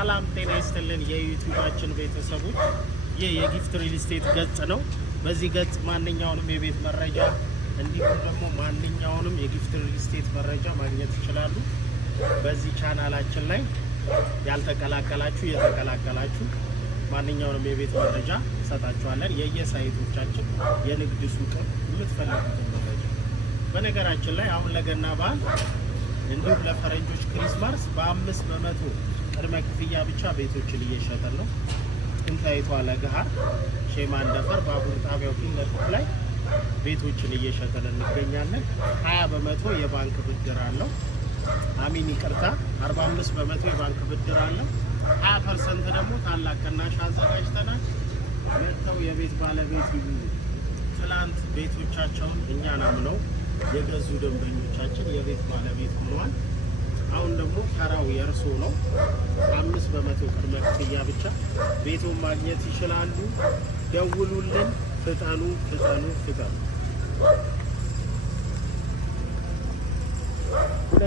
ሰላም ጤና ይስጥልን የዩቲዩባችን ቤተሰቦች፣ ይህ የጊፍት ሪል ስቴት ገጽ ነው። በዚህ ገጽ ማንኛውንም የቤት መረጃ እንዲሁም ደግሞ ማንኛውንም የጊፍት ሪል ስቴት መረጃ ማግኘት ይችላሉ። በዚህ ቻናላችን ላይ ያልተቀላቀላችሁ የተቀላቀላችሁ ማንኛውንም የቤት መረጃ እንሰጣችኋለን። የየሳይቶቻችን የንግድ ሱቅ የምትፈልጉትን መረጃ በነገራችን ላይ አሁን ለገና በዓል እንዲሁም ለፈረንጆች ክሪስማስ በ5 በመቶ ቅድመ ክፍያ ብቻ ቤቶችን እየሸጠን ነው። ጥንታዊቷ ለገሃር ሼማንደፈር ባቡር ጣቢያው ፊት ለፊት ላይ ቤቶችን እየሸጠን እንገኛለን። 20 በመቶ የባንክ ብድር አለው። አሚን ይቅርታ 45 በመቶ የባንክ ብድር አለው። 20% ደግሞ ታላቅ ቅናሽ አዘጋጅተናል። መጥተው የቤት ባለቤት ይሁኑ። ትላንት ቤቶቻቸውን እኛን አምነው የገዙ ደንበኞቻችን የቤት ባለቤት ሆነዋል። አሁን ደግሞ ተራው የእርሶ ነው። 5 በመቶ ቅድመ ክፍያ ብቻ ቤቱን ማግኘት ይችላሉ። ደውሉልን። ፍጠኑ ፍጠኑ ፍጠኑ።